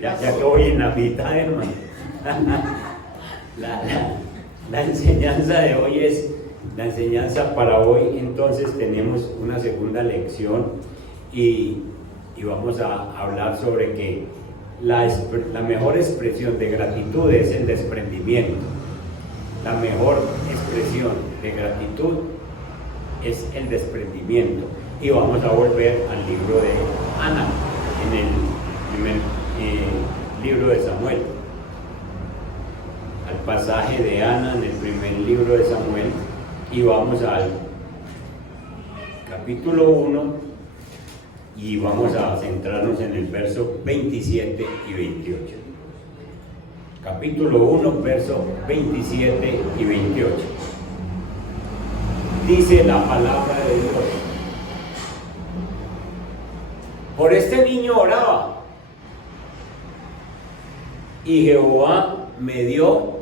Ya que voy en la mitad, hermano. La enseñanza de hoy es la enseñanza para hoy. Entonces tenemos una segunda lección y vamos a hablar sobre que la mejor expresión de gratitud es el desprendimiento. La mejor expresión de gratitud es el desprendimiento. Y vamos a volver al libro de Ana, en el primer libro de Samuel. Al pasaje de Ana en el primer libro de Samuel. Y vamos al capítulo 1 y vamos a centrarnos en el verso 27 y 28. Capítulo 1, verso 27 y 28. Dice la palabra de Dios: por este niño oraba, y Jehová me dio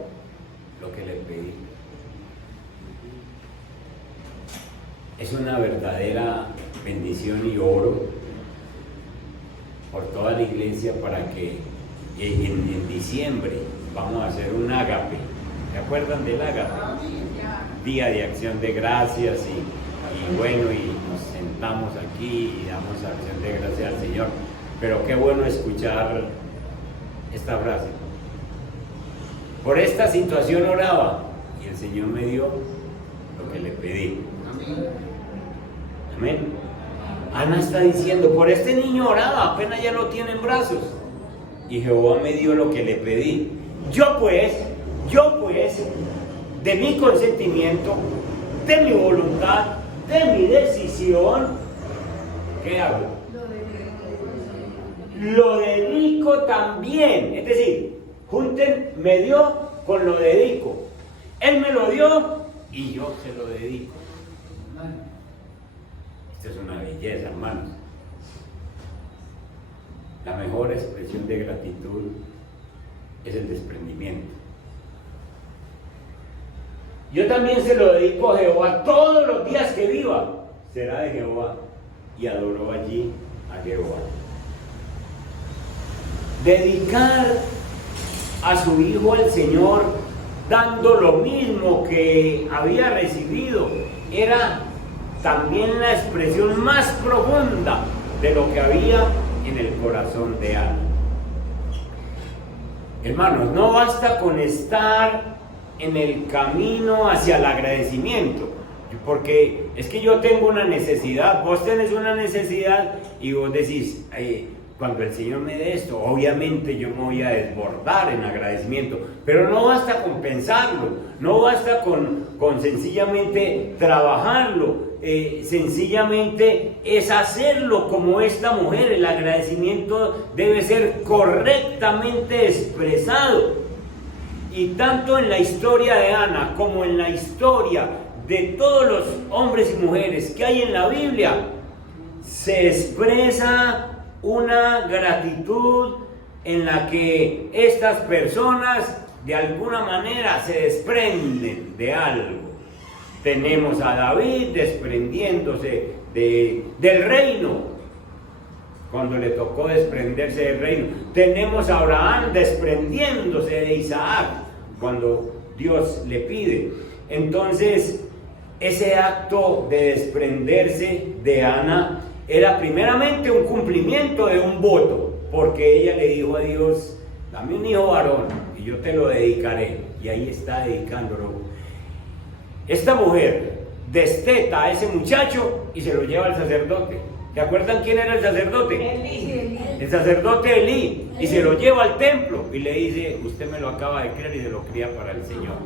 lo que le pedí. Es una verdadera bendición y oro por toda la iglesia para que en diciembre vamos a hacer un ágape. ¿Se acuerdan del ágape? Día de acción de gracias y bueno, y nos sentamos aquí y damos acción de gracias al Señor. Pero qué bueno escuchar esta frase: por esta situación oraba y el Señor me dio lo que le pedí. Amén. Ana está diciendo: por este niño oraba, apenas ya lo tiene en brazos, y Jehová me dio lo que le pedí. Yo pues, de mi consentimiento, de mi voluntad, de mi decisión, ¿qué hago? Lo dedico también. Es decir, junten, me dio con lo dedico. Él me lo dio y yo se lo dedico. Esto es una belleza, hermanos. La mejor expresión de gratitud es el desprendimiento. Yo también se lo dedico a Jehová todos los días que viva. Será de Jehová. Y adoró allí a Jehová. Dedicar a su hijo al Señor, dando lo mismo que había recibido, era también la expresión más profunda de lo que había en el corazón de Ana. Hermanos, no basta con estar en el camino hacia el agradecimiento, porque es que yo tengo una necesidad, vos tenés una necesidad y vos decís: cuando el Señor me dé esto, obviamente yo me voy a desbordar en agradecimiento. Pero no basta con pensarlo, no basta con sencillamente trabajarlo, sencillamente es hacerlo como esta mujer. El agradecimiento debe ser correctamente expresado. Y tanto en la historia de Ana como en la historia de todos los hombres y mujeres que hay en la Biblia, se expresa una gratitud en la que estas personas de alguna manera se desprenden de algo. Tenemos a David desprendiéndose del reino, cuando le tocó desprenderse del reino. Tenemos a Abraham desprendiéndose de Isaac, cuando Dios le pide. Entonces, ese acto de desprenderse de Ana era primeramente un cumplimiento de un voto, porque ella le dijo a Dios: dame un hijo varón y yo te lo dedicaré. Y ahí está dedicándolo. Esta mujer desteta a ese muchacho y se lo lleva al sacerdote. ¿Se acuerdan quién era el sacerdote? Elí. El sacerdote Elí. Y se lo lleva al templo y le dice: usted me lo acaba de criar, y se lo cría para el Señor.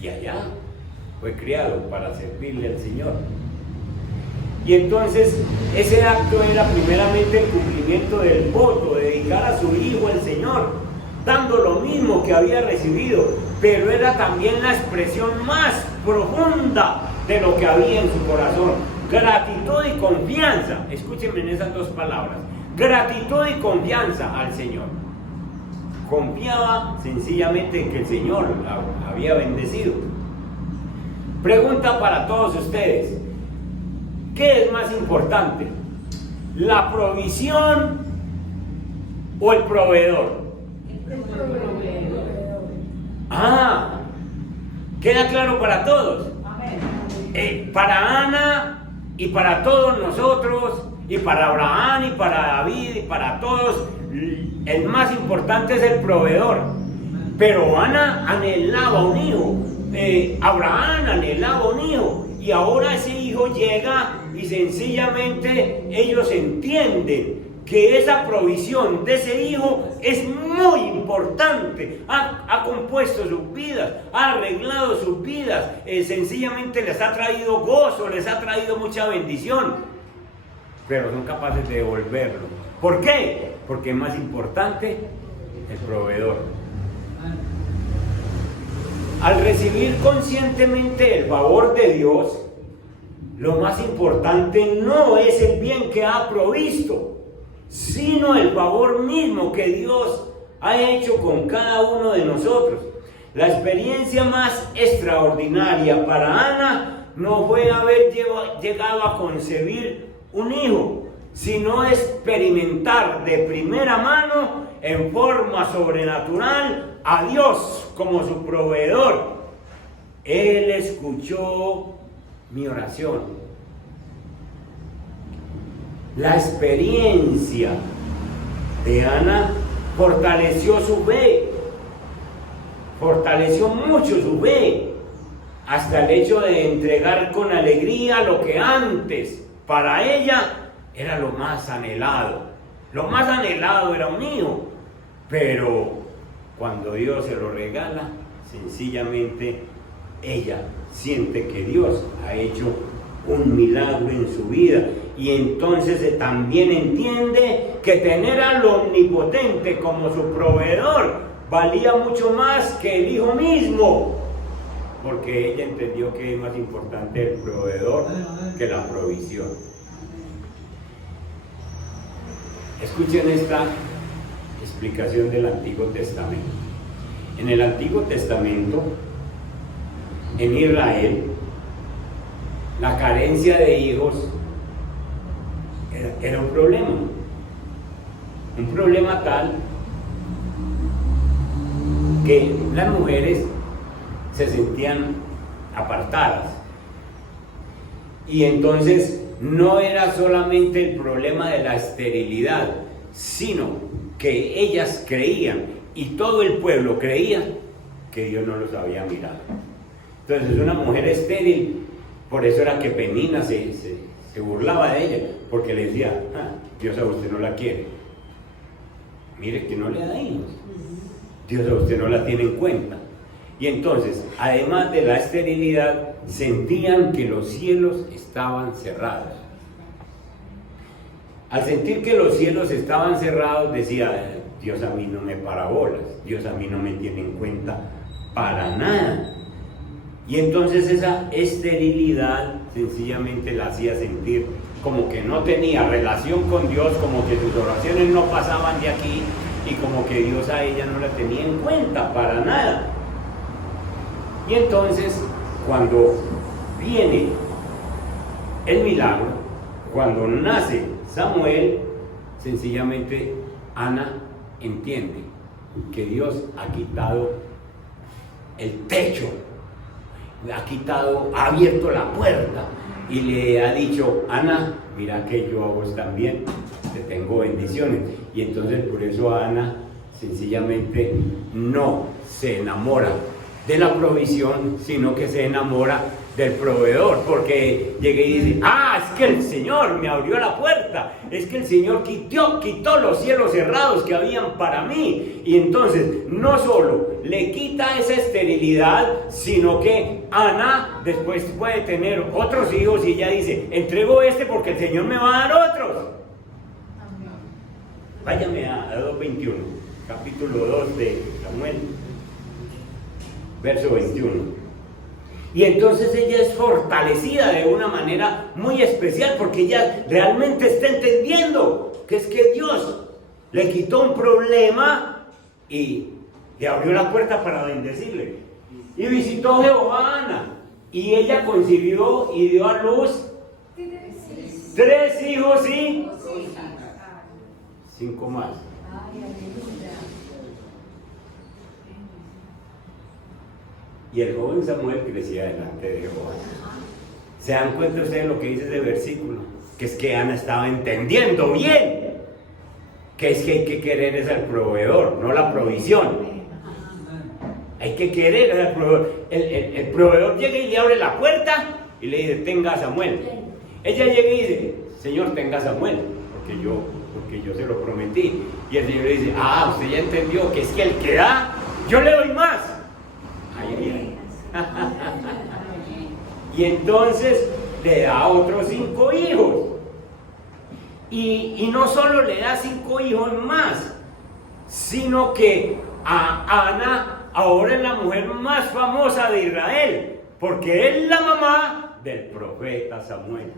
Y allá fue criado para servirle al Señor. Y entonces ese acto era primeramente el cumplimiento del voto, de dedicar a su hijo al Señor, dando lo mismo que había recibido, pero era también la expresión más profunda de lo que había en su corazón: gratitud y confianza. Escúchenme en esas dos palabras: gratitud y confianza al Señor. Confiaba sencillamente en que el Señor la había bendecido. Pregunta para todos ustedes: ¿qué es más importante? ¿La provisión o el proveedor? Ah, queda claro para todos. Para Ana y para todos nosotros, y para Abraham y para David y para todos, el más importante es el proveedor. Pero Ana anhelaba un hijo, Abraham anhelaba un hijo, y ahora ese hijo llega y sencillamente ellos entienden que esa provisión de ese hijo es muy importante. Ha compuesto sus vidas, ha arreglado sus vidas, sencillamente les ha traído gozo, les ha traído mucha bendición, pero son capaces de devolverlo. ¿Por qué? Porque es más importante el proveedor. Al recibir conscientemente el favor de Dios, lo más importante no es el bien que ha provisto, sino el favor mismo que Dios ha hecho con cada uno de nosotros. La experiencia más extraordinaria para Ana no fue haber llegado a concebir un hijo, sino experimentar de primera mano, en forma sobrenatural, a Dios como su proveedor. Él escuchó mi oración. La experiencia de Ana fortaleció su fe, fortaleció mucho su fe, hasta el hecho de entregar con alegría lo que antes para ella era lo más anhelado. Lo más anhelado era un hijo, pero cuando Dios se lo regala, sencillamente ella siente que Dios ha hecho un milagro en su vida, y entonces también entiende que tener al Omnipotente como su proveedor valía mucho más que el hijo mismo, porque ella entendió que es más importante el proveedor que la provisión. Escuchen esta explicación del Antiguo Testamento. En el Antiguo Testamento, en Israel, la carencia de hijos era un problema tal que las mujeres se sentían apartadas, y entonces no era solamente el problema de la esterilidad, sino que ellas creían, y todo el pueblo creía, que Dios no los había mirado. Entonces una mujer estéril, por eso era que Penina se burlaba de ella, porque le decía, Dios a usted no la quiere, mire que no le da hijos, Dios a usted no la tiene en cuenta. Y entonces, además de la esterilidad, sentían que los cielos estaban cerrados. Al sentir que los cielos estaban cerrados, decía, Dios a mí no me para bolas, Dios a mí no me tiene en cuenta para nada. Y entonces esa esterilidad sencillamente la hacía sentir como que no tenía relación con Dios, como que sus oraciones no pasaban de aquí, y como que Dios a ella no la tenía en cuenta para nada. Y entonces, cuando viene el milagro, cuando nace Samuel, sencillamente Ana entiende que Dios ha quitado el techo, ha abierto la puerta y le ha dicho, Ana, mira que yo a vos también te tengo bendiciones. Y entonces por eso Ana sencillamente no se enamora de la provisión, sino que se enamora del proveedor, porque llega y dice, es que el Señor me abrió la puerta, es que el Señor quitó los cielos cerrados que habían para mí. Y entonces no solo le quita esa esterilidad, sino que Ana después puede tener otros hijos, y ella dice, entrego porque el Señor me va a dar otros. Váyame a 2:21, capítulo 2 de Samuel, verso 21. Y entonces ella es fortalecida de una manera muy especial, porque ella realmente está entendiendo que es que Dios le quitó un problema y le abrió la puerta para bendecirle. Y visitó Jehová a Ana, y ella concibió y dio a luz 3 hijos y 5 más. Y el joven Samuel crecía delante de Jehová. ¿Se dan cuenta ustedes lo que dice ese versículo? Que es que Ana estaba entendiendo bien que es que hay que querer es al proveedor, no la provisión. Hay que querer al proveedor. El proveedor llega y le abre la puerta y le dice, tenga a Samuel. Ella llega y dice, Señor, tenga a Samuel, porque yo se lo prometí. Y el Señor le dice, usted ya entendió que es que el que da, yo le doy más. Ay. Y entonces le da otros 5 hijos. Y no solo le da 5 hijos más, sino que a Ana ahora es la mujer más famosa de Israel, porque es la mamá del profeta Samuel.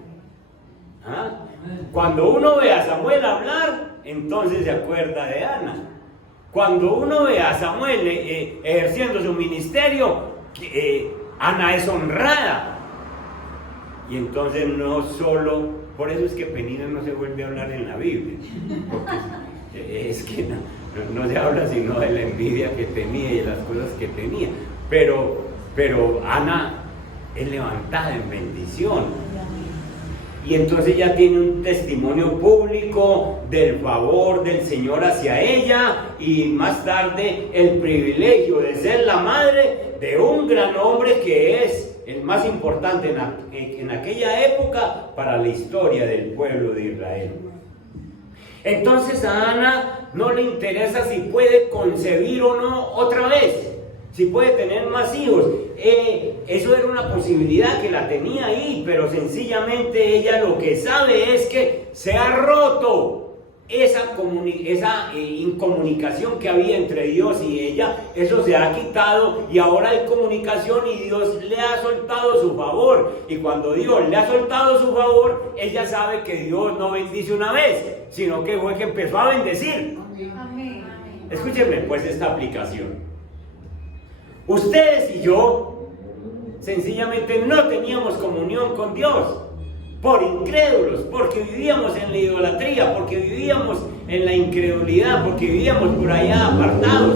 Cuando uno ve a Samuel hablar, entonces se acuerda de Ana. Cuando uno ve a Samuel ejerciendo su ministerio, Ana es honrada. Y entonces no solo, por eso es que Penina no se vuelve a hablar en la Biblia, porque es que no se habla sino de la envidia que tenía y de las cosas que tenía. Pero Ana es levantada en bendición. Y entonces ya tiene un testimonio público del favor del Señor hacia ella, y más tarde el privilegio de ser la madre de un gran hombre que es el más importante en aquella época para la historia del pueblo de Israel. Entonces a Ana no le interesa si puede concebir o no otra vez, si puede tener más hijos. Eso era una posibilidad que la tenía ahí, pero sencillamente ella lo que sabe es que se ha roto esa incomunicación que había entre Dios y ella. Eso se ha quitado y ahora hay comunicación y Dios le ha soltado su favor. Y cuando Dios le ha soltado su favor, ella sabe que Dios no bendice una vez, sino que fue que empezó a bendecir. Amén. Escúchenme pues esta aplicación. Ustedes y yo sencillamente no teníamos comunión con Dios por incrédulos, porque vivíamos en la idolatría, porque vivíamos en la incredulidad, porque vivíamos por allá apartados.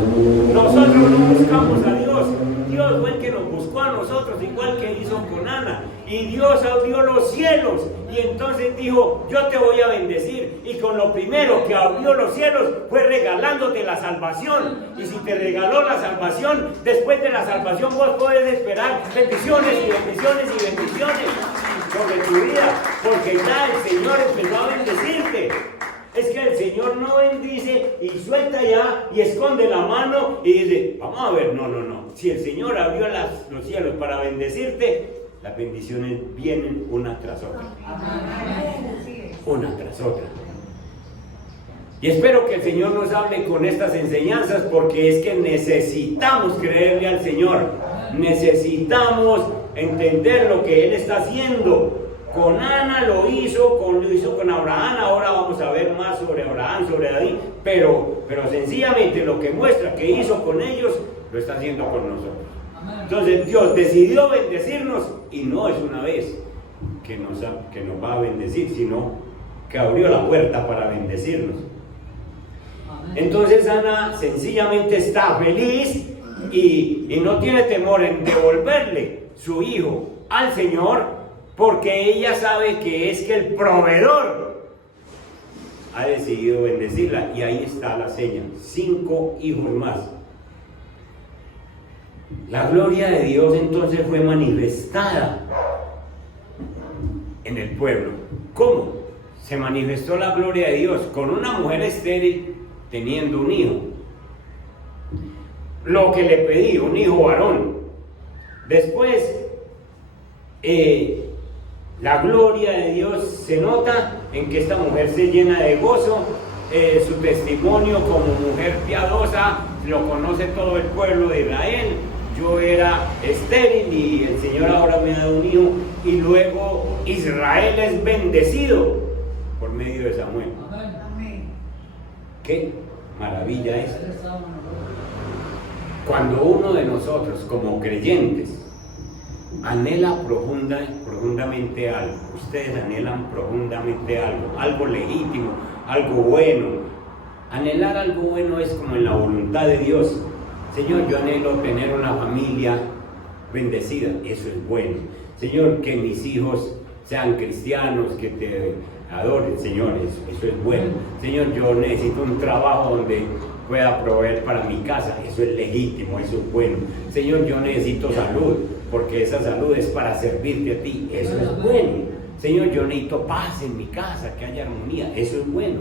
Nosotros no buscamos a Dios, Dios fue el que nos buscó a nosotros, igual que hizo con Ana. Y Dios abrió los cielos y entonces dijo, yo te voy a bendecir. Y con lo primero que abrió los cielos fue regalándote la salvación. Y si te regaló la salvación, después de la salvación vos podés esperar bendiciones y bendiciones y bendiciones sobre tu vida, porque ya el Señor empezó a bendecirte. Es que el Señor no bendice y suelta ya y esconde la mano y dice, vamos a ver, no. Si el Señor abrió los cielos para bendecirte, las bendiciones vienen una tras otra. Una tras otra. Y espero que el Señor nos hable con estas enseñanzas, porque es que necesitamos creerle al Señor. Necesitamos entender lo que Él está haciendo. Con Ana lo hizo con Abraham. Ahora vamos a ver más sobre Abraham, sobre David. Pero sencillamente lo que muestra que hizo con ellos, lo está haciendo con nosotros. Entonces Dios decidió bendecirnos, y no es una vez que nos va a bendecir, sino que abrió la puerta para bendecirnos. Entonces Ana sencillamente está feliz y no tiene temor en devolverle su hijo al Señor, porque ella sabe que es que el proveedor ha decidido bendecirla. Y ahí está la seña: 5 hijos más. La gloria de Dios entonces fue manifestada en el pueblo. ¿Cómo se manifestó la gloria de Dios? Con una mujer estéril teniendo un hijo. Lo que le pedí, un hijo varón. Después, la gloria de Dios se nota en que esta mujer se llena de gozo. Su testimonio como mujer piadosa lo conoce todo el pueblo de Israel. Yo era estéril y el Señor ahora me ha dado un hijo. Y luego Israel es bendecido por medio de Samuel. ¡Qué maravilla es! Cuando uno de nosotros como creyentes anhela profundamente algo, ustedes anhelan profundamente algo legítimo, algo bueno, Anhelar algo bueno es como en la voluntad de Dios. Señor, yo anhelo tener una familia bendecida, eso es bueno. Señor, que mis hijos sean cristianos, que te adoren, Señor, eso es bueno. Señor, yo necesito un trabajo donde pueda proveer para mi casa, eso es legítimo, eso es bueno. Señor, yo necesito salud, porque esa salud es para servirte a ti, eso es bueno. Señor, yo necesito paz en mi casa, que haya armonía, eso es bueno.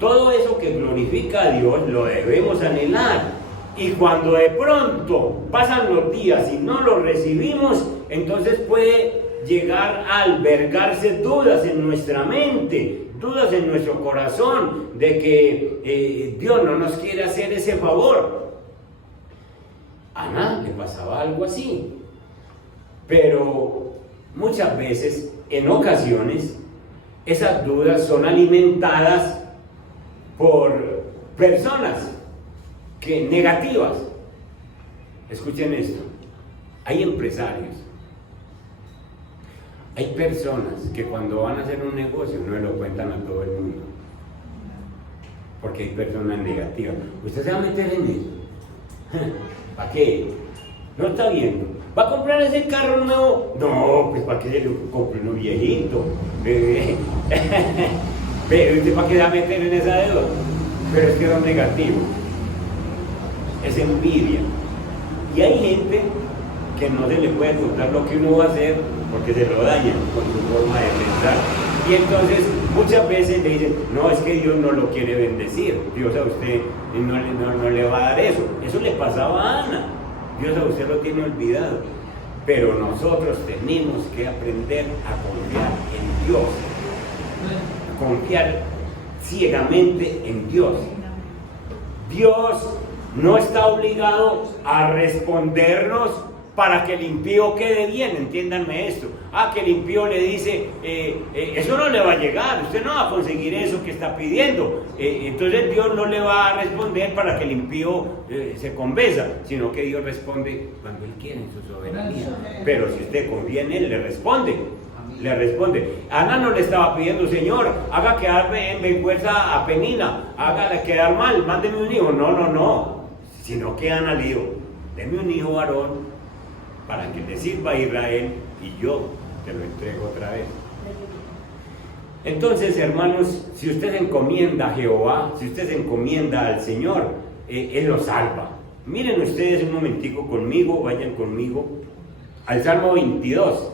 Todo eso que glorifica a Dios lo debemos anhelar. Y cuando de pronto pasan los días y no lo recibimos, entonces puede llegar a albergarse dudas en nuestra mente, dudas en nuestro corazón de que Dios no nos quiere hacer ese favor. A Ana le pasaba algo así, pero muchas veces, en ocasiones, esas dudas son alimentadas por personas negativas. Escuchen esto, hay empresarios, hay personas que cuando van a hacer un negocio no lo cuentan a todo el mundo, porque hay personas negativas. ¿Usted se va a meter en eso? ¿Para qué? No está viendo. ¿Va a comprar ese carro nuevo? No, pues ¿para qué se lo compre uno viejito? ¿Usted para qué se va a meter en esa deuda? Pero es que son negativos. Es envidia. Y hay gente que no se le puede contar lo que uno va a hacer porque se lo dañan con su forma de pensar. Y entonces muchas veces le dicen, no, es que Dios no lo quiere bendecir, Dios a usted no le va a dar eso. Eso le pasaba a Ana, Dios a usted lo tiene olvidado. Pero nosotros tenemos que aprender a confiar en Dios, a confiar ciegamente en Dios. Dios no está obligado a respondernos para que el impío quede bien, entiéndanme esto. Que el impío le dice, eso no le va a llegar, usted no va a conseguir eso que está pidiendo. Entonces Dios no le va a responder para que el impío se convenza, sino que Dios responde cuando Él quiere en su soberanía. Pero si usted confía en Él, le responde. Ana no le estaba pidiendo, Señor, haga quedar en vergüenza a Penina, hágale quedar mal, mándeme un hijo. No. Sino que Ana le dijo, deme un hijo varón para que le sirva a Israel y yo te lo entrego otra vez. Entonces, hermanos, si usted se encomienda a Jehová, si usted se encomienda al Señor, Él lo salva. Miren ustedes un momentico conmigo, vayan conmigo al Salmo 22.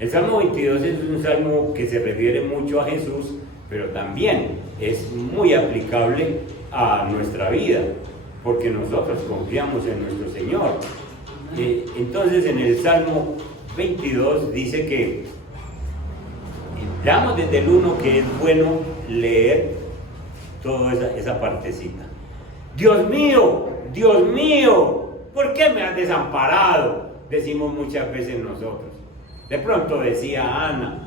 El Salmo 22 es un salmo que se refiere mucho a Jesús, pero también es muy aplicable a nuestra vida, porque nosotros confiamos en nuestro Señor. Entonces en el Salmo 22 dice que, leamos desde el 1, que es bueno leer toda esa partecita. Dios mío, ¿por qué me has desamparado? Decimos muchas veces nosotros. De pronto decía Ana,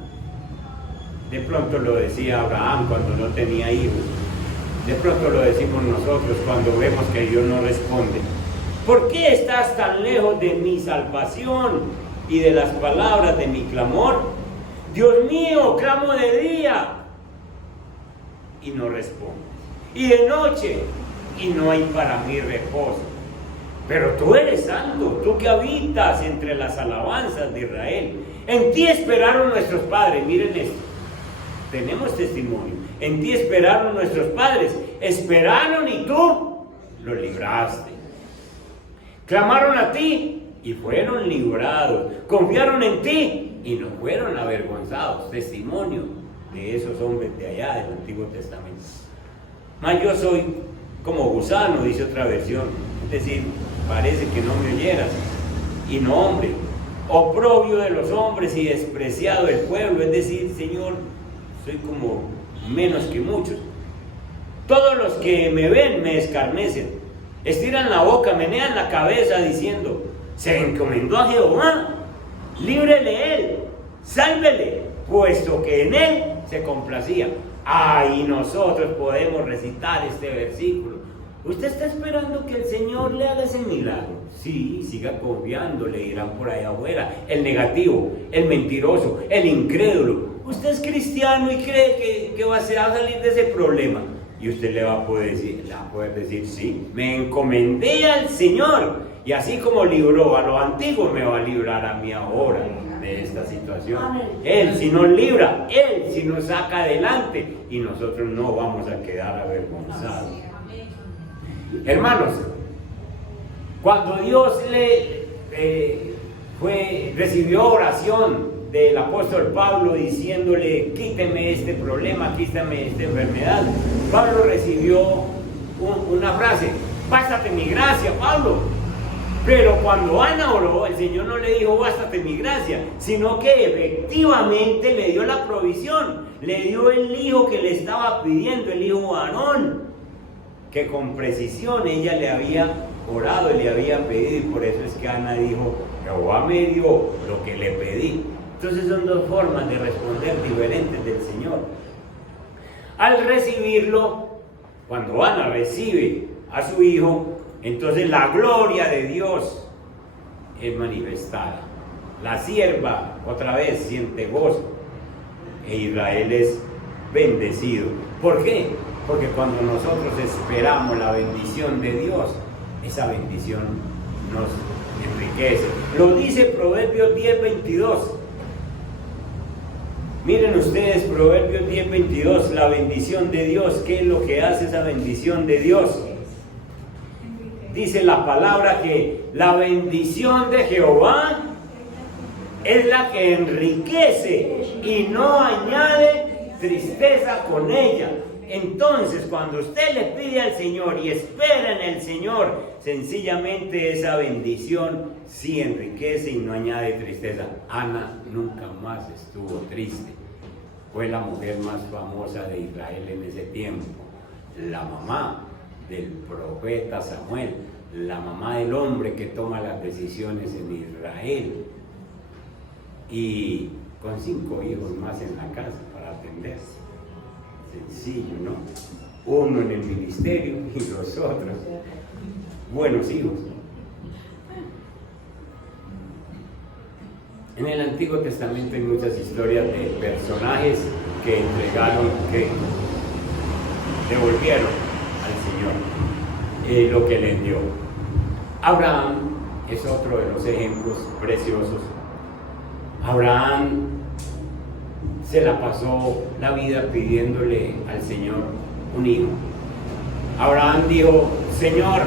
de pronto lo decía Abraham cuando no tenía hijos. De pronto lo decimos nosotros cuando vemos que Dios no responde. ¿Por qué estás tan lejos de mi salvación y de las palabras de mi clamor? Dios mío, clamo de día y no respondes, y de noche y no hay para mí reposo. Pero tú eres santo, tú que habitas entre las alabanzas de Israel. En ti esperaron nuestros padres. Miren esto, tenemos testimonio. En ti esperaron nuestros padres, esperaron y tú los libraste. Clamaron a ti y fueron librados. Confiaron en ti y no fueron avergonzados. Testimonio de esos hombres de allá del Antiguo Testamento. Mas yo soy como gusano, dice otra versión. Es decir, parece que no me oyeras. Y no, hombre, oprobio de los hombres y despreciado del pueblo. Es decir, Señor, soy como menos que muchos. Todos los que me ven me escarnecen, estiran la boca, menean la cabeza diciendo, se encomendó a Jehová, líbrele él, sálvele, puesto que en él se complacía. Y nosotros podemos recitar este versículo. ¿Usted está esperando que el Señor le haga ese milagro? Sí, siga confiando, le dirán por allá afuera. El negativo, el mentiroso, el incrédulo. Usted es cristiano y cree que va a salir de ese problema. Y usted le va a poder decir, sí, me encomendé al Señor. Y así como libró a los antiguos, me va a librar a mí ahora de esta situación. Él si nos libra, Él si nos saca adelante. Y nosotros no vamos a quedar avergonzados. Hermanos, cuando Dios recibió oración del apóstol Pablo diciéndole, quíteme este problema, quítame esta enfermedad, Pablo recibió una frase, bástate mi gracia, Pablo. Pero cuando Ana oró, el Señor no le dijo, bástate mi gracia, sino que efectivamente le dio la provisión, le dio el hijo que le estaba pidiendo, el hijo varón, que con precisión ella le había orado y le había pedido, y por eso es que Ana dijo, Jehová me dio lo que le pedí. Entonces son dos formas de responder diferentes del Señor. Al recibirlo, cuando Ana recibe a su hijo, entonces la gloria de Dios es manifestada. La sierva otra vez siente gozo e Israel es bendecido. ¿Por qué? Porque cuando nosotros esperamos la bendición de Dios, esa bendición nos enriquece. Lo dice Proverbios 10:22. Miren ustedes, Proverbios 10:22, la bendición de Dios. ¿Qué es lo que hace esa bendición de Dios? Dice la palabra que la bendición de Jehová es la que enriquece y no añade tristeza con ella. Entonces, cuando usted le pide al Señor y espera en el Señor, sencillamente esa bendición sí enriquece y no añade tristeza. Ana nunca más estuvo triste. Fue la mujer más famosa de Israel en ese tiempo. La mamá del profeta Samuel, la mamá del hombre que toma las decisiones en Israel. Y con 5 hijos más en la casa para atenderse. Sencillo, ¿no? Uno en el ministerio y los otros buenos hijos. En el Antiguo Testamento hay muchas historias de personajes que entregaron, que devolvieron al Señor lo que les dio. Abraham es otro de los ejemplos preciosos. Abraham se la pasó la vida pidiéndole al Señor un hijo. Abraham dijo, Señor,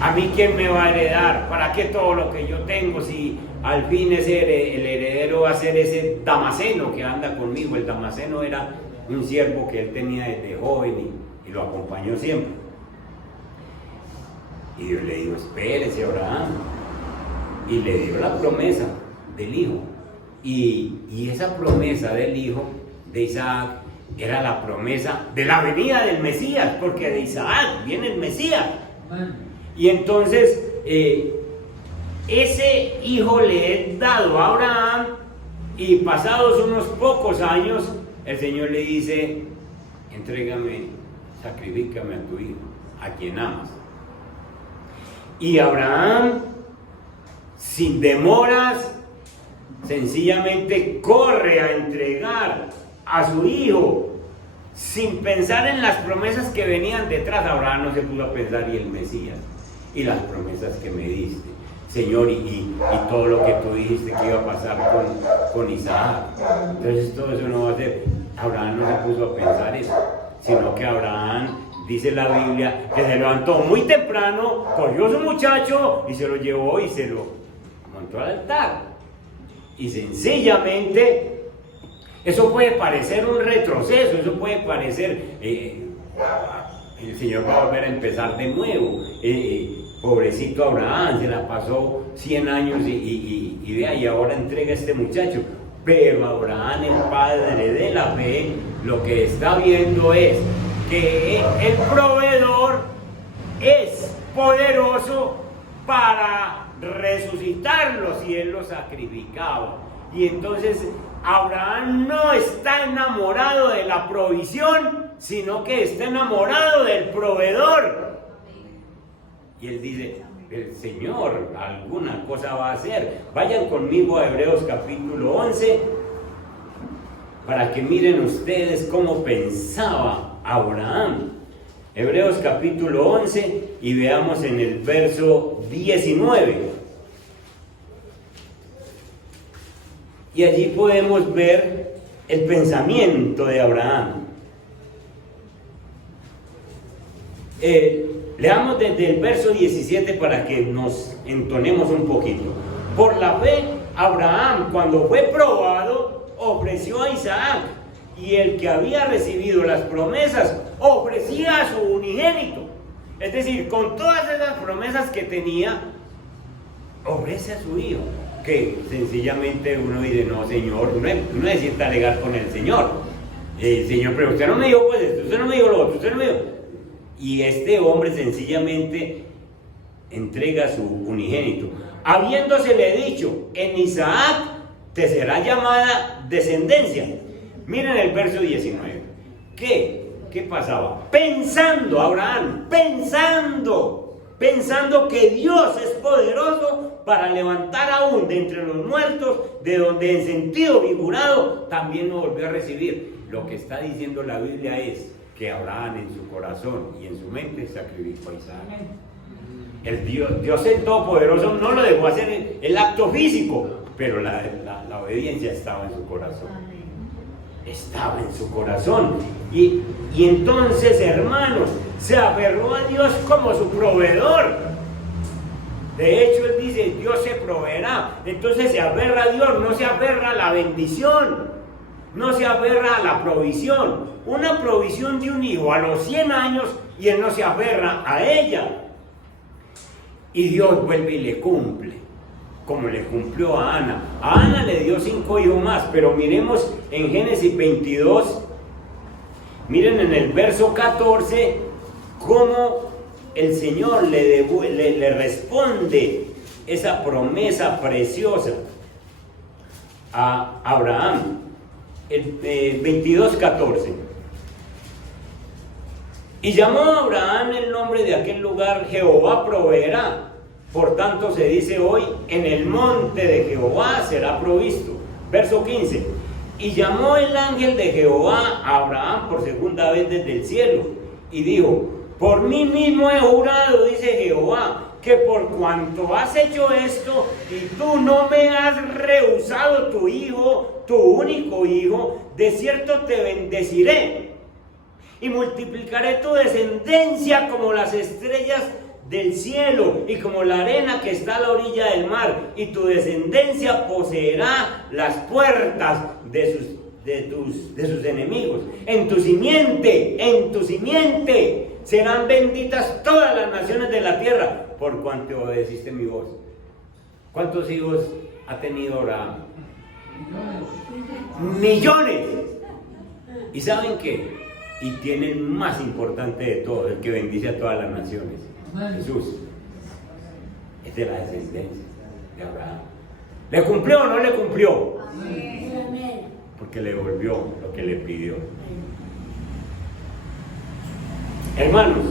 ¿a mí quién me va a heredar? ¿Para qué todo lo que yo tengo si al fin el heredero va a ser ese Damaseno que anda conmigo? El Damaseno era un siervo que él tenía desde joven y lo acompañó siempre. Y Dios le dijo, espérese, Abraham. Y le dio la promesa del hijo. Y esa promesa del hijo de Isaac era la promesa de la venida del Mesías, porque de Isaac viene el Mesías. Y entonces ese hijo le es dado a Abraham, y pasados unos pocos años el Señor le dice, entrégame, sacrifícame a tu hijo, a quien amas. Y Abraham, sin demoras, sencillamente corre a entregar a su hijo, sin pensar en las promesas que venían detrás. Abraham no se pudo a pensar, y el Mesías, y las promesas que me diste, Señor, y todo lo que tú dijiste que iba a pasar con Isaac. Entonces todo eso no va a ser. Abraham no se puso a pensar eso, sino que Abraham, dice la Biblia, que se levantó muy temprano, cogió a su muchacho y se lo llevó y se lo montó al altar. Y sencillamente, eso puede parecer un retroceso, eso puede parecer, el Señor va a volver a empezar de nuevo. Pobrecito Abraham, se la pasó 100 años y vea, y ahora entrega a este muchacho. Pero Abraham, el padre de la fe, lo que está viendo es que el proveedor es poderoso para resucitarlos, y él los sacrificaba. Y entonces Abraham no está enamorado de la provisión, sino que está enamorado del proveedor. Y él dice, el Señor alguna cosa va a hacer. Vayan conmigo a Hebreos capítulo 11 para que miren ustedes cómo pensaba Abraham. Hebreos capítulo 11 y veamos en el verso 19. Y allí podemos ver el pensamiento de Abraham. Leamos desde el verso 17 para que nos entonemos un poquito. Por la fe, Abraham, cuando fue probado, ofreció a Isaac, y el que había recibido las promesas ofrecía a su unigénito. Es decir, con todas esas promesas que tenía, ofrece a su hijo. Que sencillamente uno dice, no, Señor, no necesita alegar con el Señor. Señor, pero usted no me dijo pues esto, usted no me dijo lo otro, usted no me dijo. Y este hombre sencillamente entrega su unigénito, habiéndosele dicho, en Isaac te será llamada descendencia. Miren el verso 19. ¿Qué pasaba? Pensando Abraham, pensando que Dios es poderoso para levantar aún de entre los muertos, de donde en sentido figurado también lo volvió a recibir. Lo que está diciendo la Biblia es que Abraham en su corazón y en su mente sacrificó a Isaac. El Dios el Todopoderoso no lo dejó hacer el acto físico, pero la obediencia estaba en su corazón. Estaba en su corazón. Y entonces, hermanos, se aferró a Dios como su proveedor. De hecho, él dice, Dios se proveerá. Entonces se aferra a Dios, no se aferra a la bendición, no se aferra a la provisión. Una provisión de un hijo a los 100 años y él no se aferra a ella. Y Dios vuelve y le cumple, como le cumplió a Ana. A Ana le dio 5 hijos más, pero miremos en Génesis 22, miren en el verso 14, cómo el Señor le responde esa promesa preciosa a Abraham. El 22:14. Y llamó a Abraham el nombre de aquel lugar Jehová proveerá. Por tanto se dice hoy, en el monte de Jehová será provisto. Verso 15. Y llamó el ángel de Jehová a Abraham por segunda vez desde el cielo. Y dijo, por mí mismo he jurado, dice Jehová, que por cuanto has hecho esto y tú no me has rehusado tu hijo, tu único hijo, de cierto te bendeciré y multiplicaré tu descendencia como las estrellas del cielo y como la arena que está a la orilla del mar, y tu descendencia poseerá las puertas de sus enemigos. En tu simiente serán benditas todas las naciones de la tierra, por cuanto obedeciste mi voz. ¿Cuántos hijos ha tenido Abraham? Millones. ¿Y saben qué? Y tiene el más importante de todos, el que bendice a todas las naciones, Jesús. Es de la descendencia de Abraham. ¿Le cumplió o no le cumplió? Porque le devolvió lo que le pidió. Hermanos,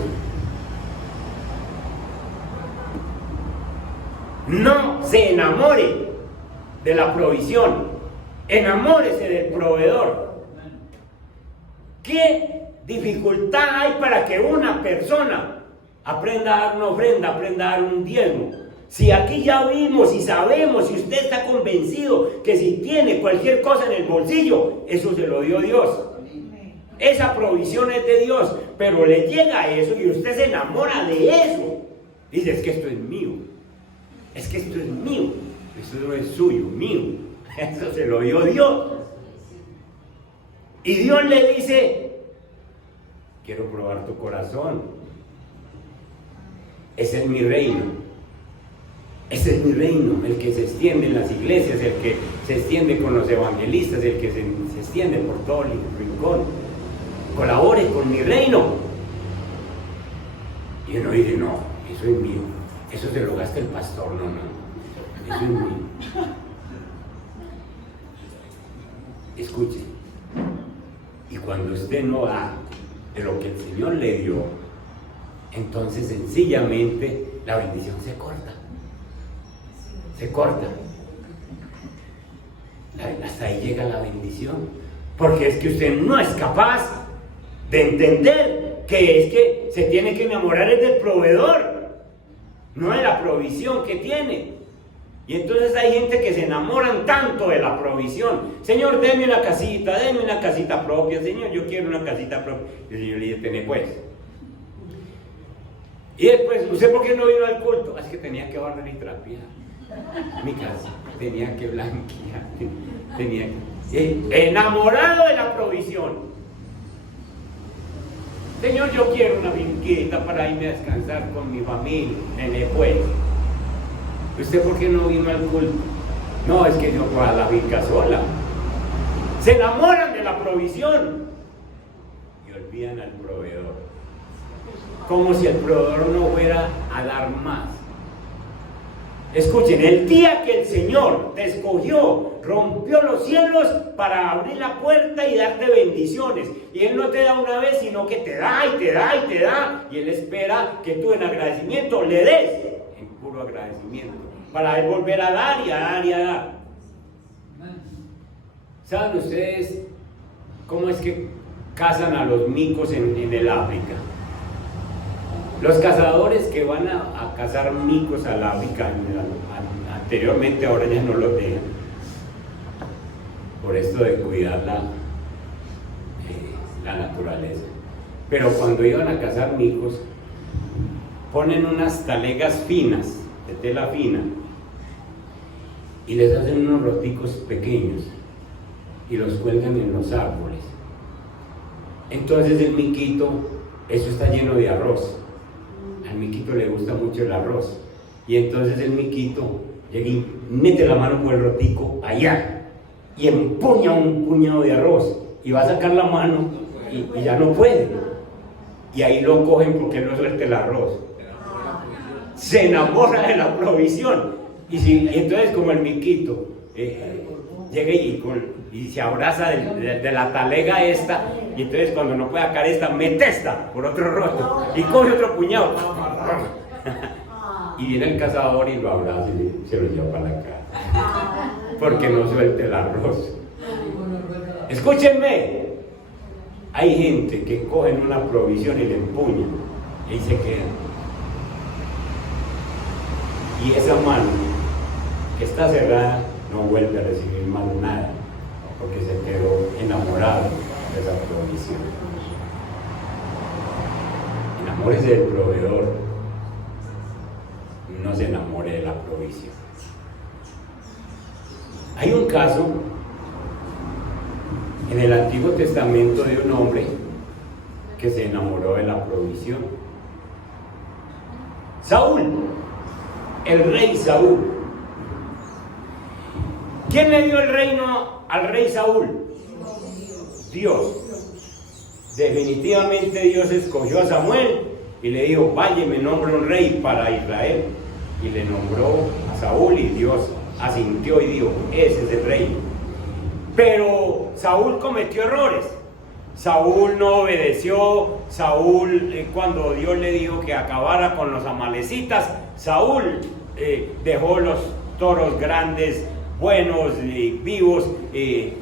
no se enamore de la provisión, enamórese del proveedor. ¿Qué dificultad hay para que una persona aprenda a dar una ofrenda, aprenda a dar un diezmo? Si aquí ya vimos y sabemos, si usted está convencido que si tiene cualquier cosa en el bolsillo, eso se lo dio Dios. Esa provisión es de Dios, pero le llega eso y usted se enamora de eso. Dice, es que esto es mío, es que esto es mío, esto no es suyo, mío. Eso se lo dio Dios. Y Dios le dice, quiero probar tu corazón. Ese es mi reino. Ese es mi reino, el que se extiende en las iglesias, el que se extiende con los evangelistas, el que se extiende por todo el rincón. Colabore con mi reino. Y uno dice, no, eso es mío, eso se lo gasta el pastor, no, eso es mío. Escuche, y cuando usted no da de lo que el Señor le dio, entonces sencillamente la bendición se corta. Se corta. Hasta ahí llega la bendición. Porque es que usted no es capaz de entender que es que se tiene que enamorar es del proveedor, no de la provisión que tiene. Y entonces hay gente que se enamoran tanto de la provisión. Señor, deme una casita propia. Señor, yo quiero una casita propia. Y el Señor le dice, tené pues. Y después, ¿usted por qué no vino al culto? Es que tenía que barrer y trapear mi casa, tenía que blanquear, tenía que... enamorado de la provisión. Señor, yo quiero una finquita para irme a descansar con mi familia, nene pues. ¿Usted por qué no vino al culto? No, es que yo voy a la finca sola. Se enamoran de la provisión y olvidan al proveedor. Como si el proveedor no fuera a dar más. Escuchen, el día que el Señor te escogió, rompió los cielos para abrir la puerta y darte bendiciones. Y Él no te da una vez, sino que te da y te da y te da. Y Él espera que tú en agradecimiento le des, en puro agradecimiento, para Él volver a dar y a dar y a dar. ¿Saben ustedes cómo es que cazan a los micos en el África? Los cazadores que van a cazar micos al África, anteriormente, ahora ya no los dejan, por esto de cuidar la naturaleza. Pero cuando iban a cazar micos, ponen unas talegas finas, de tela fina, y les hacen unos roticos pequeños, y los cuelgan en los árboles. Entonces el miquito, eso está lleno de arroz. Al miquito le gusta mucho el arroz. Y entonces el miquito llega y mete la mano por el rotico allá y empuña un puñado de arroz. Y va a sacar la mano y ya no puede. Y ahí lo cogen porque no suelta el arroz. Se enamora de la provisión. Y entonces como el miquito llega y se abraza de la talega esta, y entonces cuando no puede sacar esta, mete esta por otro roto y coge otro puñado y viene el cazador y lo abraza y se lo lleva para la casa porque no suelte el arroz. Escúchenme, hay gente que cogen una provisión y le empuñan y ahí se quedan, y esa mano que está cerrada no vuelve a recibir más nada porque se quedó enamorado de esa provisión. Enamórese del proveedor, no se enamore de la provisión. Hay un caso en el Antiguo Testamento de un hombre que se enamoró de la provisión. Saúl, el rey Saúl. ¿Quién le dio el reino al rey Saúl? Dios. Definitivamente Dios escogió a Samuel y le dijo, vaya, me nombra un rey para Israel. Y le nombró a Saúl y Dios asintió y dijo, ese es el rey. Pero Saúl cometió errores. Saúl no obedeció. Saúl, cuando Dios le dijo que acabara con los amalecitas, Saúl dejó los toros grandes, buenos y vivos,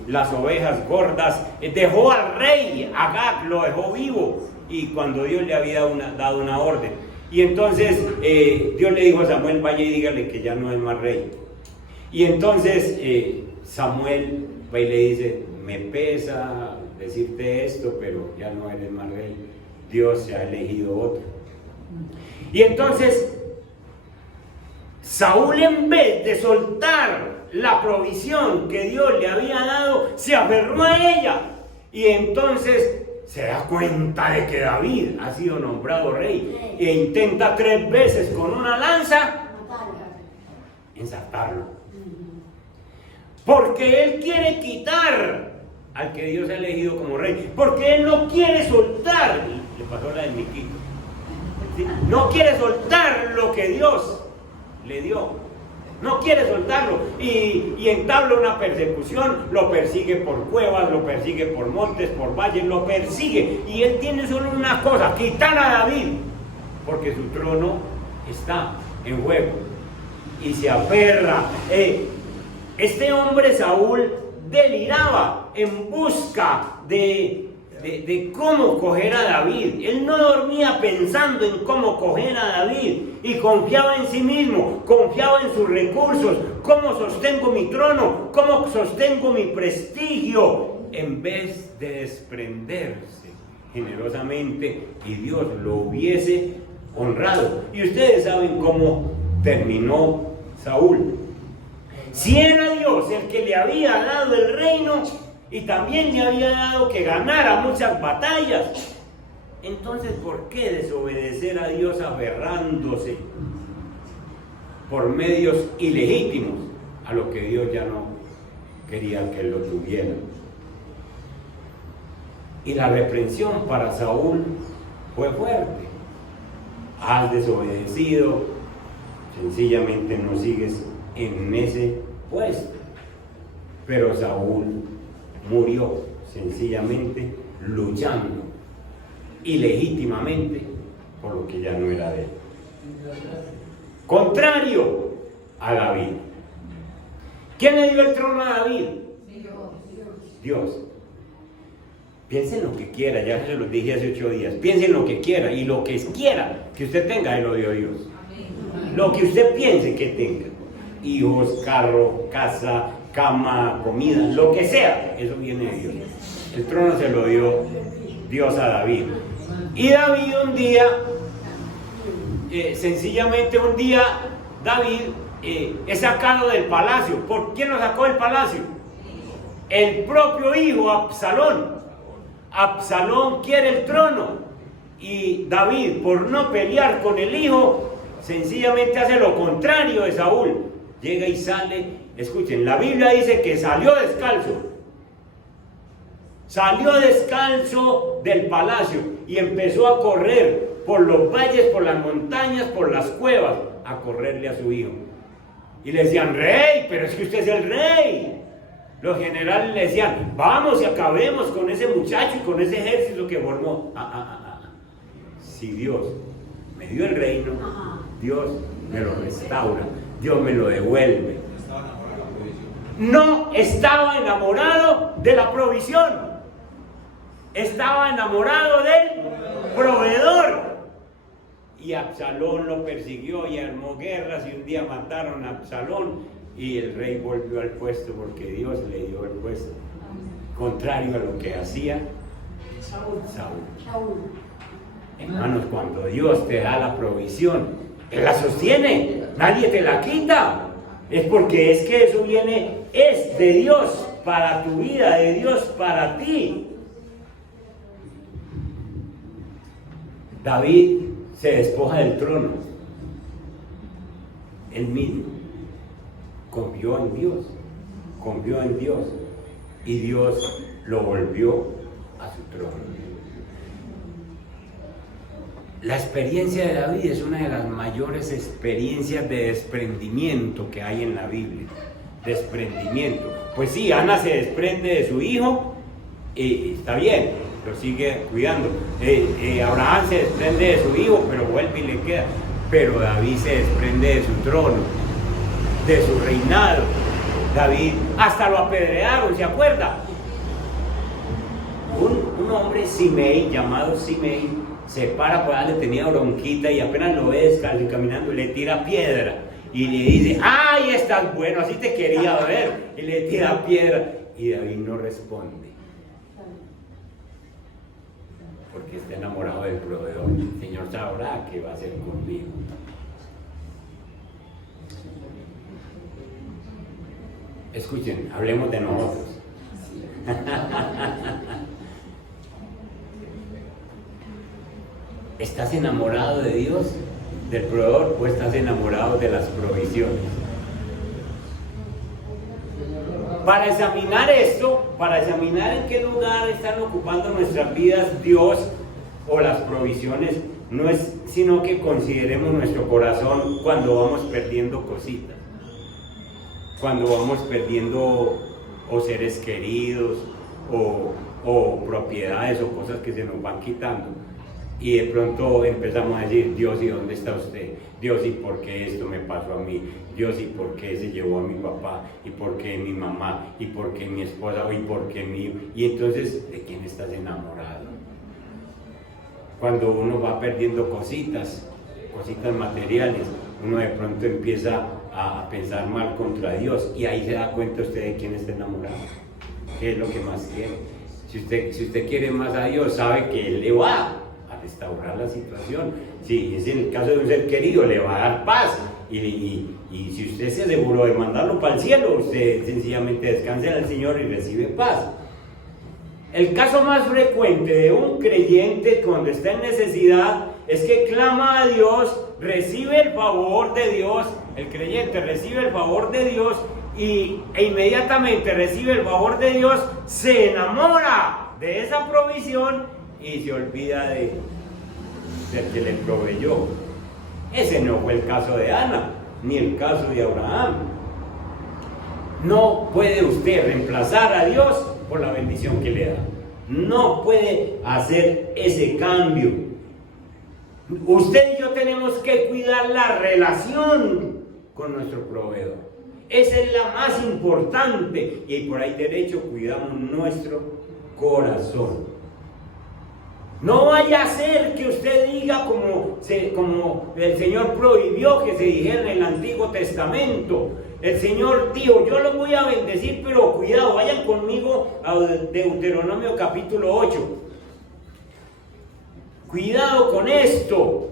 las ovejas gordas, dejó al rey Agag, lo dejó vivo, y cuando Dios le había dado una orden, y entonces Dios le dijo a Samuel, vaya y dígale que ya no es más rey. Y entonces Samuel va y le dice, me pesa decirte esto, pero ya no eres más rey, Dios se ha elegido otro. Y entonces Saúl, en vez de soltar la provisión que Dios le había dado, se aferró a ella, y entonces se da cuenta de que David ha sido nombrado rey e intenta 3 veces con una lanza ensartarlo, porque él quiere quitar al que Dios ha elegido como rey, porque él no quiere soltar, le pasó la del miquito, ¿sí? No quiere soltar lo que Dios le dio, no quiere soltarlo, y entabla una persecución, lo persigue por cuevas, lo persigue por montes, por valles, lo persigue, y él tiene solo una cosa, quitar a David. porque su trono está en juego y se aferra. Este hombre Saúl deliraba en busca de cómo coger a David. Él no dormía pensando en cómo coger a David y confiaba en sí mismo, confiaba en sus recursos. ¿Cómo sostengo mi trono? ¿Cómo sostengo mi prestigio? En vez de desprenderse generosamente y Dios lo hubiese honrado. Y ustedes saben cómo terminó Saúl. Si era Dios el que le había dado el reino y también le había dado que ganara muchas batallas, entonces ¿por qué desobedecer a Dios aferrándose por medios ilegítimos a lo que Dios ya no quería que lo tuviera? Y la reprensión para Saúl fue fuerte. Has desobedecido, sencillamente no sigues en ese puesto. Pero Saúl murió sencillamente luchando ilegítimamente por lo que ya no era de él. Contrario a David. ¿Quién le dio el trono a David? Dios. Piensen lo que quiera, ya se los dije hace 8 días. Piensen lo que quiera y lo que quiera que usted tenga, Él lo dio Dios. Lo que usted piense que tenga. Hijos, carro, casa, cama, comida, lo que sea, eso viene de Dios. El trono se lo dio Dios a David. Y David un día, sencillamente un día, David es sacado del palacio. ¿Por quién lo sacó del palacio? El propio hijo, Absalón. Absalón quiere el trono y David, por no pelear con el hijo, sencillamente hace lo contrario de Saúl. Llega y sale, escuchen, la Biblia dice que salió descalzo del palacio y empezó a correr por los valles, por las montañas, por las cuevas, a correrle a su hijo. Y le decían, rey, pero es que usted es el rey. Los generales le decían, vamos y acabemos con ese muchacho y con ese ejército que formó. Si Dios me dio el reino, Dios me lo restaura, Dios me lo devuelve. No estaba enamorado de la provisión, estaba enamorado del proveedor. Y Absalón lo persiguió y armó guerras y un día mataron a Absalón. Y el rey volvió al puesto porque Dios le dio el puesto. Contrario a lo que hacía Saúl. Hermanos, cuando Dios te da la provisión, Él la sostiene, nadie te la quita. Es porque es que eso es de Dios para tu vida, de Dios para ti. David se despoja del trono. Él mismo. Confió en Dios y Dios lo volvió a su trono. La experiencia de David es una de las mayores experiencias de desprendimiento que hay en la Biblia. Desprendimiento. Pues sí, Ana se desprende de su hijo y está bien, lo sigue cuidando. Abraham se desprende de su hijo, pero vuelve y le queda. Pero David se desprende de su trono, de su reinado. David hasta lo apedrearon, ¿se acuerda? Un hombre Simei, llamado Simei, se para, pues le tenía bronquita y apenas lo ve descalzo y caminando, le tira piedra y le dice, ¡ay, estás bueno, así te quería ver! Y le tira piedra y David no responde porque está enamorado del proveedor. El Señor sabrá qué va a hacer conmigo. Escuchen, hablemos de nosotros. ¿Estás enamorado de Dios, del proveedor, o estás enamorado de las provisiones? Para examinar esto, para examinar en qué lugar están ocupando nuestras vidas Dios o las provisiones, no es sino que consideremos nuestro corazón cuando vamos perdiendo cositas. Cuando vamos perdiendo o seres queridos o propiedades o cosas que se nos van quitando. Y de pronto empezamos a decir, Dios, ¿y dónde está usted? Dios, ¿y por qué esto me pasó a mí? Dios, ¿y por qué se llevó a mi papá? ¿Y por qué mi mamá? ¿Y por qué mi esposa? ¿Y por qué mi...? Y entonces, ¿de quién estás enamorado? Cuando uno va perdiendo cositas materiales, uno de pronto empieza a pensar mal contra Dios, y ahí se da cuenta usted de quién está enamorado, qué es lo que más quiere. Si usted quiere más a Dios, sabe que Él le va a restaurar la situación. Si es en el caso de un ser querido, le va a dar paz, y si usted se aseguró de mandarlo para el cielo, usted sencillamente descanse en el Señor y recibe paz. El caso más frecuente de un creyente cuando está en necesidad es que clama a Dios, recibe el favor de Dios. El creyente recibe el favor de Dios e inmediatamente recibe el favor de Dios, se enamora de esa provisión y se olvida del que le proveyó. Ese no fue el caso de Ana, ni el caso de Abraham. No puede usted reemplazar a Dios por la bendición que le da. No puede hacer ese cambio. Usted y yo tenemos que cuidar la relación con nuestro proveedor. Esa es la más importante. Y por ahí derecho cuidamos nuestro corazón. No vaya a ser que usted diga como el Señor prohibió que se dijera en el Antiguo Testamento. El Señor dijo, yo los voy a bendecir, pero cuidado, vayan conmigo a Deuteronomio capítulo 8. Cuidado con esto.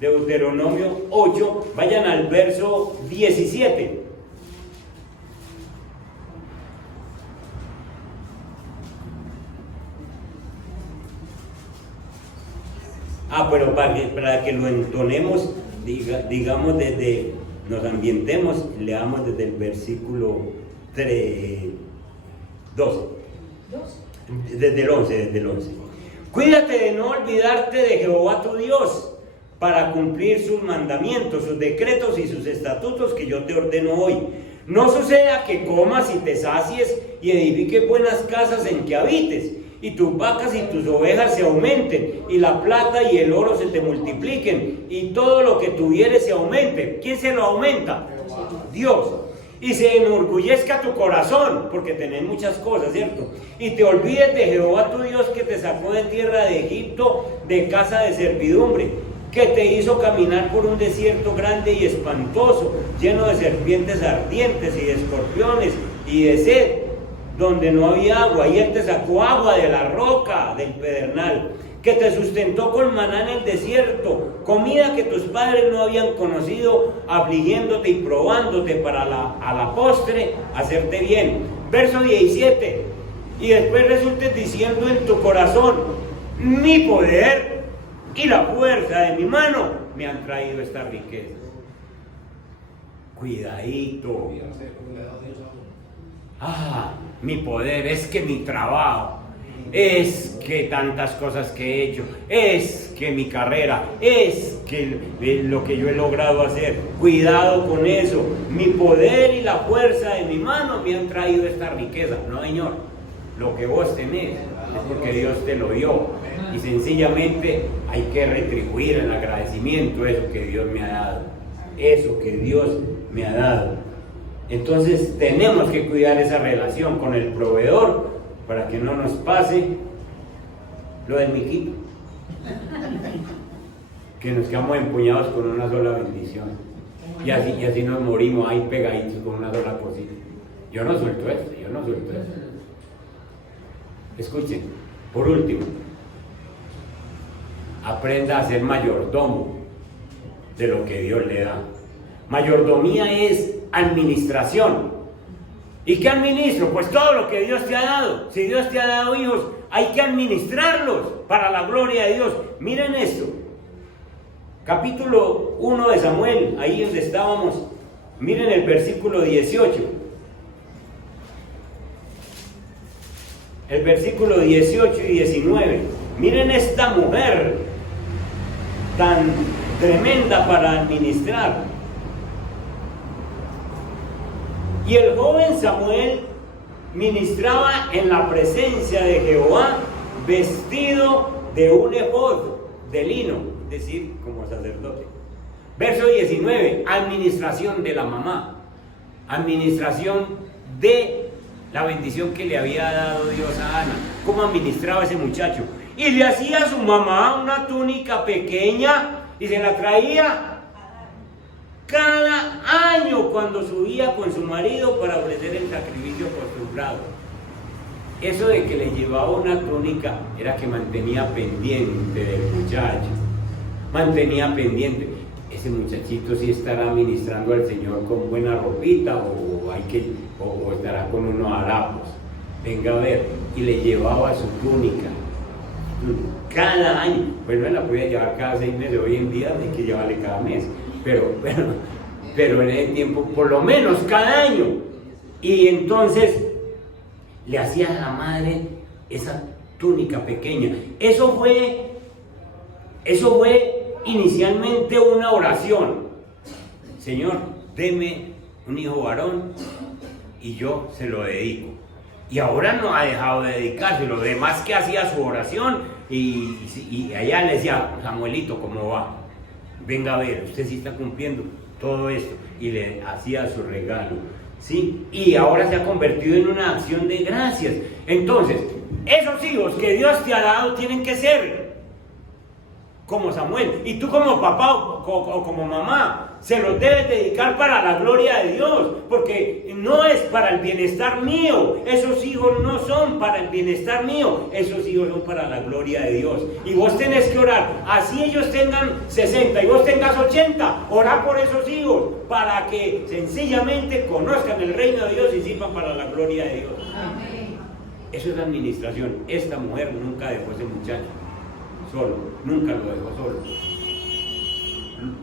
Deuteronomio 8, vayan al verso 17. Pero para que lo entonemos, digamos nos ambientemos, leamos desde el versículo 12. Desde el 11. Cuídate de no olvidarte de Jehová tu Dios, para cumplir sus mandamientos, sus decretos y sus estatutos que yo te ordeno hoy. No suceda que comas y te sacies y edifiques buenas casas en que habites, y tus vacas y tus ovejas se aumenten, y la plata y el oro se te multipliquen, y todo lo que tuvieres se aumente. ¿Quién se lo aumenta? Dios. Y se enorgullezca tu corazón, porque tenés muchas cosas, ¿cierto? Y te olvides de Jehová tu Dios, que te sacó de tierra de Egipto, de casa de servidumbre, que te hizo caminar por un desierto grande y espantoso, lleno de serpientes ardientes y de escorpiones y de sed, donde no había agua, y Él te sacó agua de la roca, del pedernal, que te sustentó con maná en el desierto, comida que tus padres no habían conocido, afligiéndote y probándote para a la postre hacerte bien. Verso 17, y después resultes diciendo en tu corazón, mi poder y la fuerza de mi mano me han traído esta riqueza. Cuidadito. Mi poder, es que mi trabajo, es que tantas cosas que he hecho, es que mi carrera, es que lo que yo he logrado hacer. Cuidado con eso. Mi poder y la fuerza de mi mano me han traído esta riqueza. No, Señor, lo que vos tenés es porque Dios te lo dio, y sencillamente hay que retribuir el agradecimiento eso que Dios me ha dado, eso que Dios me ha dado. Entonces tenemos que cuidar esa relación con el proveedor para que no nos pase lo del miquito, que nos quedamos empuñados con una sola bendición y así nos morimos ahí pegaditos con una sola cosita. Yo no suelto esto. Escuchen, por último, aprenda a ser mayordomo de lo que Dios le da. Mayordomía es administración. ¿Y qué administro? Pues todo lo que Dios te ha dado. Si Dios te ha dado hijos, hay que administrarlos para la gloria de Dios. Miren esto. Capítulo 1 de Samuel, ahí donde estábamos. Miren el versículo 18. El versículo 18 y 19. Miren esta mujer tan tremenda para administrar. Y el joven Samuel ministraba en la presencia de Jehová, vestido de un efod de lino, es decir, como sacerdote. Verso 19, administración de la mamá, administración de la bendición que le había dado Dios a Ana. ¿Cómo administraba ese muchacho? Y le hacía a su mamá una túnica pequeña y se la traía cada año cuando subía con su marido para ofrecer el sacrificio acostumbrado. Eso de que le llevaba una túnica era que mantenía pendiente del muchacho, mantenía pendiente. Ese muchachito sí estará ministrando al Señor con buena ropita o estará con unos harapos. Venga a ver, y le llevaba su túnica cada año. Pues no la podía llevar cada 6 meses, hoy en día hay que llevarle cada mes, pero en ese tiempo por lo menos cada año. Y entonces le hacía a la madre esa túnica pequeña. Eso fue inicialmente una oración. Señor, deme un hijo varón y yo se lo dedico. Y ahora no ha dejado de dedicarse. Lo demás que hacía su oración y allá le decía, Samuelito, ¿cómo va? Venga a ver, usted sí está cumpliendo todo esto. Y le hacía su regalo, ¿sí? Y ahora se ha convertido en una acción de gracias. Entonces, esos hijos que Dios te ha dado tienen que ser como Samuel. Y tú como papá o como mamá, se los debes dedicar para la gloria de Dios, porque no es para el bienestar mío. Esos hijos no son para el bienestar mío, esos hijos son para la gloria de Dios. Y vos tenés que orar, así ellos tengan 60 y vos tengas 80, orá por esos hijos, para que sencillamente conozcan el reino de Dios y sirvan para la gloria de Dios. Amén. Eso es la administración. Esta mujer nunca dejó ese muchacho solo, nunca lo dejó solo.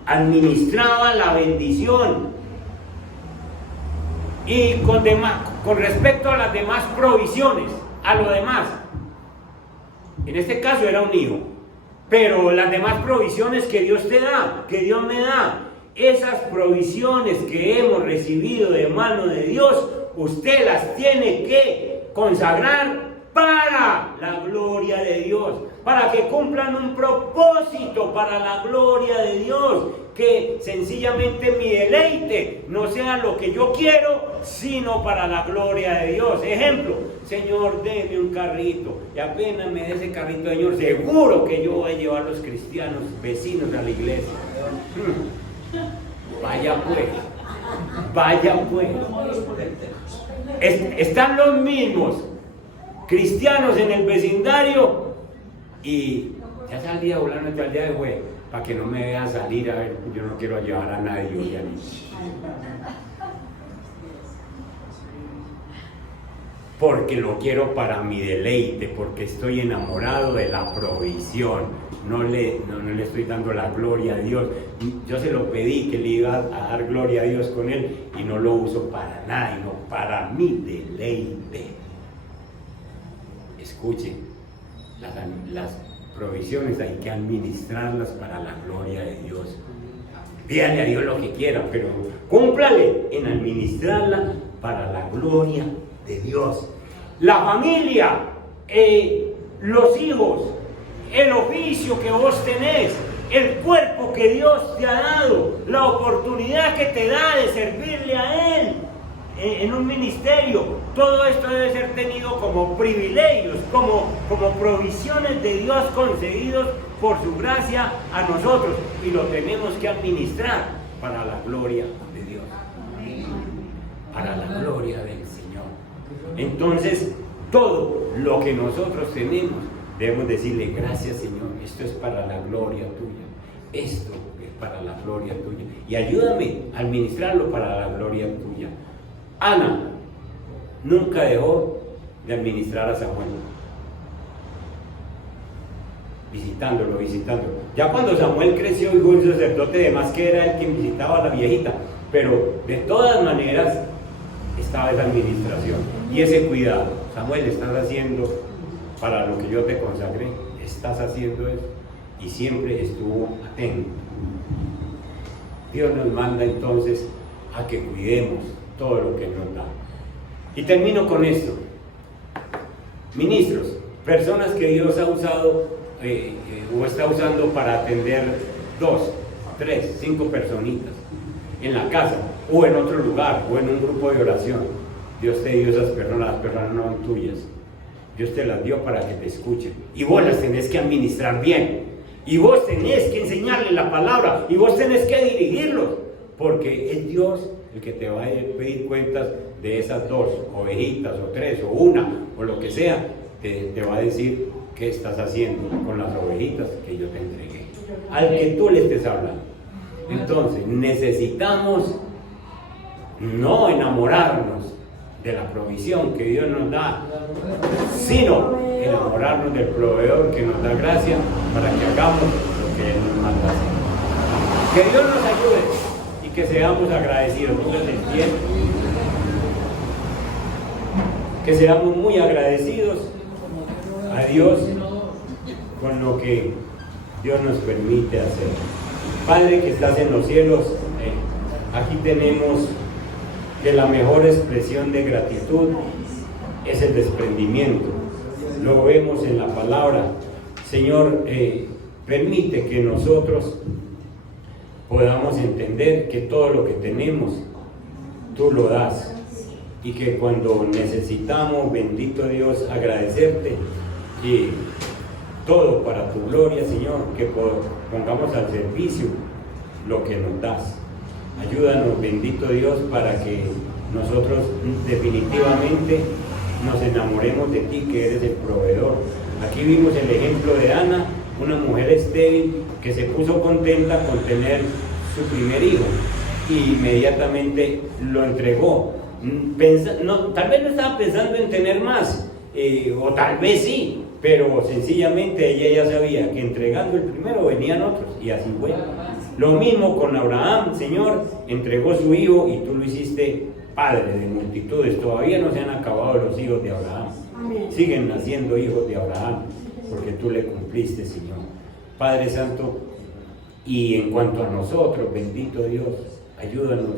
Administraba la bendición. Y con respecto a las demás provisiones, a lo demás, en este caso era un hijo, pero las demás provisiones que Dios te da, que Dios me da, esas provisiones que hemos recibido de mano de Dios, usted las tiene que consagrar para la gloria de Dios, para que cumplan un propósito para la gloria de Dios, que sencillamente mi deleite no sea lo que yo quiero, sino para la gloria de Dios. Ejemplo, Señor, deme un carrito, y apenas me dé ese carrito, Señor, seguro que yo voy a llevar a los cristianos vecinos a la iglesia. Vaya pues, están los mismos cristianos en el vecindario y ya salí a volar nuestra aldea de juez para que no me vean salir. A ver, yo no quiero llevar a nadie hoy a mí, porque lo quiero para mi deleite, porque estoy enamorado de la provisión. No le estoy dando la gloria a Dios. Yo se lo pedí que le iba a dar gloria a Dios con él y no lo uso para nada, sino para mi deleite. Escuchen, las provisiones hay que administrarlas para la gloria de Dios. Pídale a Dios lo que quiera, pero cúmplale en administrarla para la gloria de Dios. La familia, los hijos, el oficio que vos tenés, el cuerpo que Dios te ha dado, la oportunidad que te da de servirle a Él en un ministerio, todo esto debe ser tenido como privilegios, como provisiones de Dios concedidos por su gracia a nosotros, y lo tenemos que administrar para la gloria de Dios, para la gloria del Señor. Entonces, todo lo que nosotros tenemos, debemos decirle, gracias Señor, esto es para la gloria tuya, esto es para la gloria tuya, y ayúdame a administrarlo para la gloria tuya. Ana nunca dejó de administrar a Samuel, visitándolo. Ya cuando Samuel creció y fue un sacerdote, además que era el quien visitaba a la viejita, pero de todas maneras estaba esa administración y ese cuidado. Samuel, estás haciendo para lo que yo te consagré, estás haciendo eso, y siempre estuvo atento. Dios nos manda entonces a que cuidemos todo lo que nos da. Y termino con esto. Ministros, personas que Dios ha usado o está usando para atender 2, 3, 5 personitas en la casa o en otro lugar o en un grupo de oración. Dios te dio esas personas, las personas no son tuyas. Dios te las dio para que te escuchen y vos las tenés que administrar bien y vos tenés que enseñarles la palabra y vos tenés que dirigirlos, porque es Dios el que te va a pedir cuentas de esas 2 ovejitas o 3 o 1 o lo que sea. Te va a decir qué estás haciendo con las ovejitas que yo te entregué, al que tú le estés hablando. Entonces necesitamos no enamorarnos de la provisión que Dios nos da, sino enamorarnos del proveedor que nos da gracia para que hagamos lo que Él nos manda hacer. Que Dios nos ayude y que seamos agradecidos. Pónganse en pie. Que seamos muy agradecidos a Dios con lo que Dios nos permite hacer. Padre que estás en los cielos, aquí tenemos que la mejor expresión de gratitud es el desprendimiento. Lo vemos en la palabra. Señor, permite que nosotros podamos entender que todo lo que tenemos, tú lo das. Y que cuando necesitamos, bendito Dios, agradecerte y todo para tu gloria, Señor, que pongamos al servicio lo que nos das. Ayúdanos, bendito Dios, para que nosotros definitivamente nos enamoremos de ti, que eres el proveedor. Aquí vimos el ejemplo de Ana, una mujer estéril que se puso contenta con tener su primer hijo y inmediatamente lo entregó. Tal vez no estaba pensando en tener más, o tal vez sí, pero sencillamente ella ya sabía que entregando el primero venían otros, y así fue. Lo mismo con Abraham, Señor, entregó su hijo y tú lo hiciste padre de multitudes. Todavía no se han acabado los hijos de Abraham. Siguen naciendo hijos de Abraham, porque tú le cumpliste, Señor. Padre Santo, y en cuanto a nosotros, bendito Dios, ayúdanos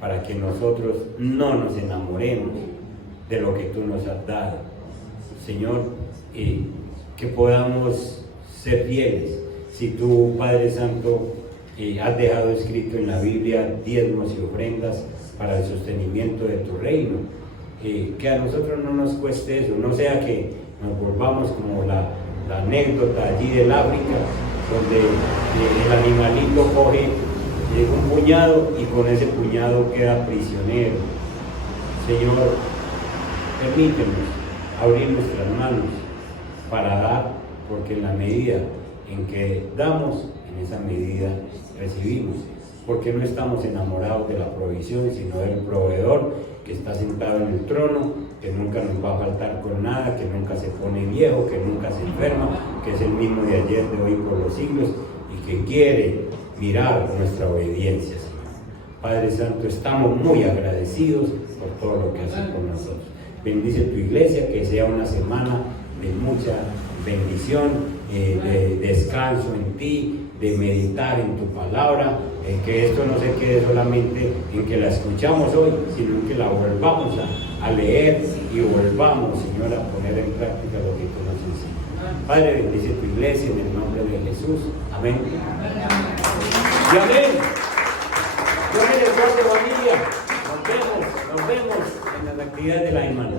para que nosotros no nos enamoremos de lo que tú nos has dado, Señor, que podamos ser fieles. Si tú, Padre Santo, has dejado escrito en la Biblia diezmos y ofrendas para el sostenimiento de tu reino, que a nosotros no nos cueste eso, no sea que nos volvamos como la anécdota allí del África, donde el animalito coge un puñado y con ese puñado queda prisionero. Señor, permítenos abrir nuestras manos para dar, porque en la medida en que damos, en esa medida recibimos, porque no estamos enamorados de la provisión, sino del proveedor que está sentado en el trono, que nunca nos va a faltar con nada, que nunca se pone viejo, que nunca se enferma, que es el mismo de ayer, de hoy, por los siglos, y que quiere mirar nuestra obediencia, Señor. Padre Santo, estamos muy agradecidos por todo lo que haces con nosotros. Bendice tu iglesia, que sea una semana de mucha bendición, de descanso en ti, de meditar en tu palabra, que esto no se quede solamente en que la escuchamos hoy, sino que la volvamos a leer y volvamos, Señor, a poner en práctica lo que tú nos enseñas. Padre, bendice tu iglesia en el nombre de Jesús. Amén. Y amén. Dios les guarde, familia. Nos vemos en las actividades de la semana.